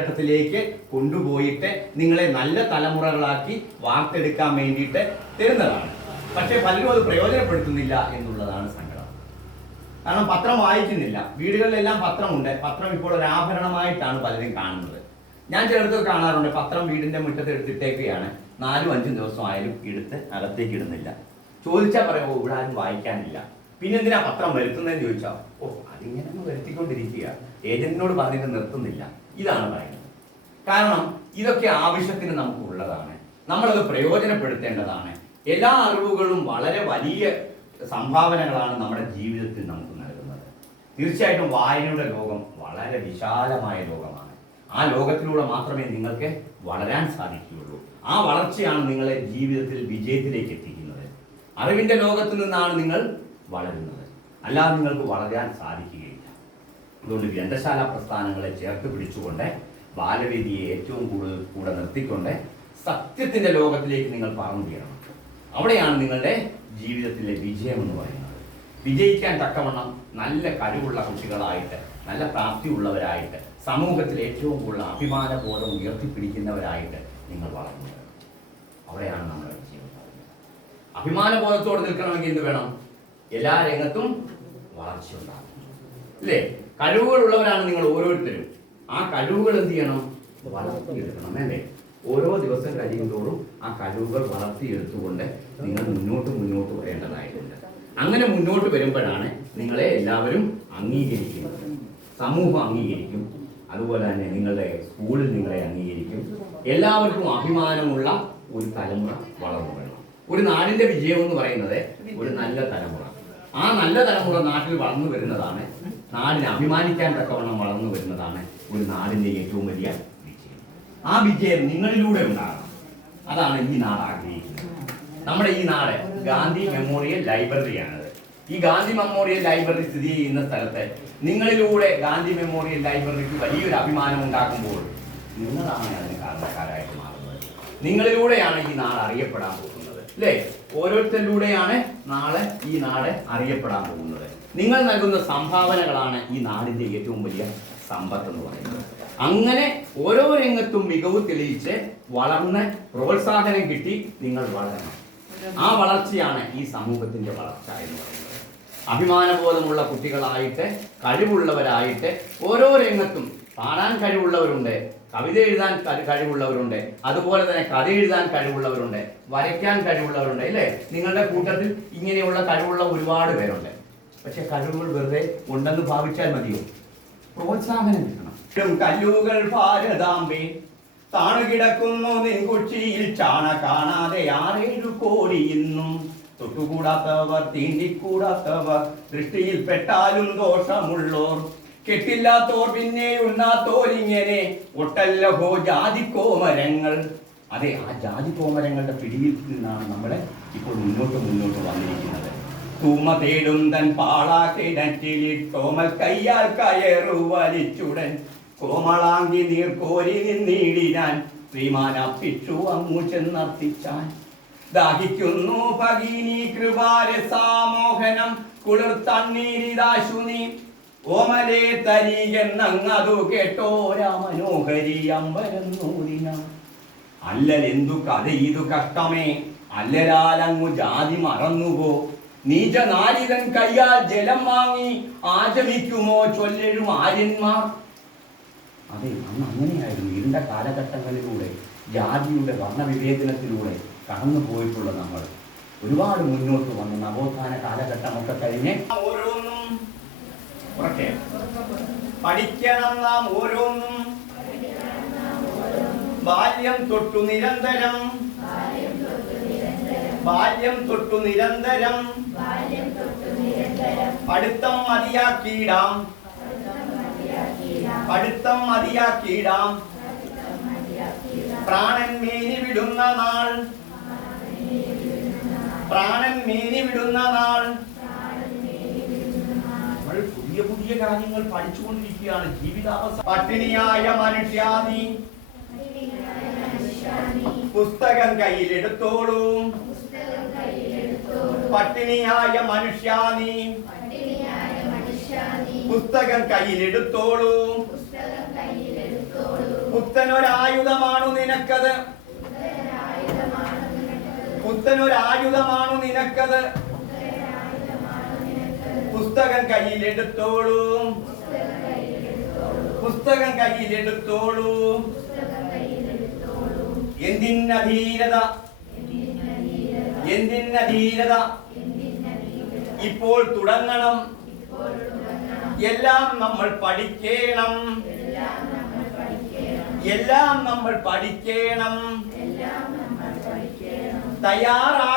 ഘട്ടത്തിലേക്ക് കൊണ്ടുപോയിട്ട് നിങ്ങളെ നല്ല തലമുറകളാക്കി വാർത്തെടുക്കാൻ വേണ്ടിയിട്ട് തരുന്നതാണ്. പക്ഷെ പലരും അത് പ്രയോജനപ്പെടുത്തുന്നില്ല എന്നുള്ളതാണ് സങ്കടം. കാരണം പത്രം വായിക്കുന്നില്ല. വീടുകളിലെല്ലാം പത്രമുണ്ട്. പത്രം ഇപ്പോൾ ഒരു ആഭരണമായിട്ടാണ് പലരും കാണുന്നത്. ഞാൻ ചിലർക്ക് കാണാറുണ്ട്. പത്രം വീടിന്റെ മുറ്റത്ത് എടുത്തിട്ടേക്കുകയാണ് നാലും അഞ്ചും ദിവസം ആയാലും എടുത്ത് അകത്തേക്ക് ഇടുന്നില്ല. ചോദിച്ചാൽ പറയുമോ ഇവിടെ ആരും വായിക്കാനില്ല. പിന്നെ എന്തിനാ പത്രം വരുത്തുന്നതെന്ന് ചോദിച്ചാൽ ഓ അതിങ്ങനെ വരുത്തിക്കൊണ്ടിരിക്കുക ഏജന്റിനോട് പറഞ്ഞിട്ട് നിർത്തുന്നില്ല. ഇതാണ് പറയുന്നത്. കാരണം ഇതൊക്കെ ആവശ്യത്തിന് നമുക്കുള്ളതാണ്. നമ്മളത് പ്രയോജനപ്പെടുത്തേണ്ടതാണ്. എല്ലാ അറിവുകളും വളരെ വലിയ സംഭാവനകളാണ് നമ്മുടെ ജീവിതത്തിൽ നമുക്ക് നൽകുന്നത്. തീർച്ചയായിട്ടും വായനയുടെ ലോകം വളരെ വിശാലമായ ലോകമാണ്. ആ ലോകത്തിലൂടെ മാത്രമേ നിങ്ങൾക്ക് വളരാൻ സാധിക്കുകയുള്ളൂ. ആ വളർച്ചയാണ് നിങ്ങളെ ജീവിതത്തിൽ വിജയത്തിലേക്ക് എത്തിക്കുന്നത്. അറിവിന്റെ ലോകത്ത് നിന്നാണ് നിങ്ങൾ വളരുന്നത്. അല്ലാതെ നിങ്ങൾക്ക് വളരാൻ സാധിക്കുകയില്ല. അതുകൊണ്ട് ഗ്രന്ഥശാല പ്രസ്ഥാനങ്ങളെ ചേർത്ത് പിടിച്ചുകൊണ്ട് ബാലവേദിയെ ഏറ്റവും കൂടുതൽ കൂടെ നിർത്തിക്കൊണ്ട് സത്യത്തിന്റെ ലോകത്തിലേക്ക് നിങ്ങൾ പറഞ്ഞു വീഴണം അവിടെയാണ് നിങ്ങളുടെ ജീവിതത്തിലെ വിജയം എന്ന് പറയുന്നത്. വിജയിക്കാൻ തക്കവണ്ണം നല്ല കഴിവുള്ള കുട്ടികളായിട്ട് നല്ല പ്രാപ്തിയുള്ളവരായിട്ട് സമൂഹത്തിൽ ഏറ്റവും കൂടുതൽ അഭിമാന ബോധം ഉയർത്തിപ്പിടിക്കുന്നവരായിട്ട് നിങ്ങൾ വളർന്നു. അവിടെയാണ് നമ്മുടെ വിജയം. അഭിമാനബോധത്തോടെ അഭിമാന ബോധത്തോടെ നിൽക്കണമെങ്കിൽ എന്ത് വേണം? എല്ലാ രംഗത്തും വളർച്ച ഉണ്ടാകും അല്ലേ കഴിവുകളുള്ളവരാണ് നിങ്ങൾ ഓരോരുത്തരും. ആ കഴിവുകൾ എന്ത് ചെയ്യണം? വളർത്തിയെടുക്കണം അല്ലേ? ഓരോ ദിവസം കഴിയുന്തോറും ആ കഴിവുകൾ വളർത്തിയെടുത്തുകൊണ്ട് നിങ്ങൾ മുന്നോട്ട് മുന്നോട്ട് വരേണ്ടതായിട്ടുണ്ട്. അങ്ങനെ മുന്നോട്ട് വരുമ്പോഴാണ് നിങ്ങളെ എല്ലാവരും അംഗീകരിക്കുന്നത്. സമൂഹം അംഗീകരിക്കും. അതുപോലെ തന്നെ നിങ്ങളുടെ സ്കൂളിൽ നിങ്ങളെ അംഗീകരിക്കും. എല്ലാവർക്കും അഭിമാനമുള്ള ഒരു തലമുറ വളർന്നു വരണം. ഒരു നാടിന്റെ വിജയം എന്ന് പറയുന്നത് ഒരു നല്ല തലമുറ. ആ നല്ല തലമുറ നാട്ടിൽ വളർന്നു വരുന്നതാണ്. നാടിനെ അഭിമാനിക്കാൻ തക്കവണ്ണം വളർന്നു വരുന്നതാണ് ഒരു നാടിന്റെ ഏറ്റവും വലിയ വിജയം. ആ വിജയം നിങ്ങളിലൂടെ ഉണ്ടാകണം. അതാണ് ഈ നാട് ആഗ്രഹിക്കുന്നത്. നമ്മുടെ ഈ നാട് ഗാന്ധി മെമ്മോറിയൽ ലൈബ്രറിയാണത്. ഈ ഗാന്ധി മെമ്മോറിയൽ ലൈബ്രറി സ്ഥിതി ചെയ്യുന്ന സ്ഥലത്ത് നിങ്ങളിലൂടെ ഗാന്ധി മെമ്മോറിയൽ ലൈബ്രറിക്ക് വലിയൊരു അഭിമാനം ഉണ്ടാക്കുമ്പോൾ നിങ്ങളാണ് അതിന് കാരണക്കാരായിട്ട് മാറുന്നത്. നിങ്ങളിലൂടെയാണ് ഈ നാട് അറിയപ്പെടാൻ പോകുന്നത്. അല്ലേ? ഓരോരുത്തരിലൂടെയാണ് നാളെ ഈ നാട് അറിയപ്പെടാൻ പോകുന്നത്. നിങ്ങൾ നൽകുന്ന സംഭാവനകളാണ് ഈ നാടിന്റെ ഏറ്റവും വലിയ സമ്പത്ത് എന്ന് പറയുന്നത്. അങ്ങനെ ഓരോ രംഗത്തും മികവ് തെളിയിച്ച് വളർന്ന് പ്രോത്സാഹനം കിട്ടി നിങ്ങൾ വളരണം. ആ വളർച്ചയാണ് ഈ സമൂഹത്തിന്റെ വളർച്ച എന്ന് പറയുന്നത്. അഭിമാനബോധമുള്ള കുട്ടികളായിട്ട് കഴിവുള്ളവരായിട്ട് ഓരോ രംഗത്തും പാടാൻ കഴിവുള്ളവരുണ്ട്. കവിത എഴുതാൻ കഴിവുള്ളവരുണ്ട്. അതുപോലെ തന്നെ കഥ എഴുതാൻ കഴിവുള്ളവരുണ്ട്. വരയ്ക്കാൻ കഴിവുള്ളവരുണ്ട് അല്ലേ? നിങ്ങളുടെ കൂട്ടത്തിൽ ഇങ്ങനെയുള്ള കഴിവുള്ള ഒരുപാട് പേരുണ്ട്. പക്ഷെ കഴിവുകൾ വെറുതെ ഉണ്ടെന്ന് ഭാവിച്ചാൽ മതിയോ? പ്രോത്സാഹനം കിട്ടണം കല്ലുകൾ ഭാരതാംബേ. താണുകിടക്കുന്നു നിൻകുച്ചിയിൽ ചാണ കാണാതെ ആറേഴു കോടി ഇന്നും. തൊട്ടുകൂടാത്തവർ തീണ്ടിക്കൂടാത്തവർ ദൃഷ്ടിയിൽ പെട്ടാലും ദോഷമുള്ളോർ. കെട്ടില്ലാത്തോർ പിന്നെ ഉണ്ണാത്തോരിങ്ങനെ ഒട്ടല്ലഹോ ജാതിക്കോമരങ്ങൾ അതെ ആ ജാതിക്കോമരങ്ങളുടെ പിടിയിൽ നിന്നാണ് നമ്മളെ ഇപ്പോൾ മുന്നോട്ട് മുന്നോട്ട് വന്നിരിക്കുന്നത്. തൂമ തേടും തൻ പാളാ കിണറ്റിലിട്ടോമൽ കയ്യാൽ കയറു വലിച്ചുടൻ. കോമളാങ്കി നീർക്കോരി ശ്രീമാൻ ശ്രീമാനപ്പിച്ചു അമ്മു ചെന്നർത്തിച്ചാൻ. ദാഹിക്കുന്നു ഭഗിനി കൃപാരസാമോഹനം. കുളിർ തണ്ണീരിതാശു നീ ഓമലേ തരീകെന്നങ്ങതു കേട്ടോ രാമനോഹരി അമ്പരന്നൂരിന. അല്ലലെന്തു കഥ ഇതു കഷ്ടമേ? അല്ലലാലങ്ങു ജാതി മറന്നുപോ. നീച നാരികൻ കയ്യാൽ ജലം വാങ്ങി ആചമിക്കുമോ ചൊല്ലഴും ആര്യന്മാർ? അതെ അന്ന് അങ്ങനെയായിരുന്നു ഇരുണ്ട കാലഘട്ടങ്ങളിലൂടെ ജാതിയുടെ വർണവിവേചനത്തിലൂടെ കടന്നു പോയിട്ടുള്ള നമ്മൾ. ഒരുപാട് മുന്നോട്ട് വന്ന് നവോത്ഥാന കാലഘട്ടമൊക്കെ കഴിഞ്ഞ് ഓരോന്നും ഉറക്കെ. പഠിക്കണം നാം ഓരോന്നും ബാല്യം തൊട്ടു നിരന്തരം. ബാല്യം തൊട്ടു നിരന്തരം. പഠിത്തം മതിയാക്കിയിടാം. പഠിത്തം മതിയാക്കിയിടാം. പ്രാണൻ മേനി വിടുന്ന നാൾ. പ്രാണൻ മേനി കാര്യങ്ങൾ പഠിച്ചുകൊണ്ടിരിക്കുകയാണ്. ജീവിതാവസ്ഥ പട്ടിണിയായ മനുഷ്യാനി പുസ്തകം കയ്യിലെടുത്തോളൂ. പട്ടിണിയായ മനുഷ്യാനി പുസ്തകം കയ്യിലെടുത്തോളൂ. പുത്തനൊരായുധമാണു നിനക്കത്. പുത്തനൊരായുധമാണു നിനക്കത്. പുസ്തകം കയ്യിലെടുത്തോളൂ. പുസ്തകം കയ്യിലെടുത്തോളൂ. എന്തിനധീരത എന്തിനധീരത ഇപ്പോൾ തുടങ്ങണം. എല്ലാം നമ്മൾ പഠിക്കണം. എല്ലാം നമ്മൾ പഠിക്കണം. തയ്യാറാ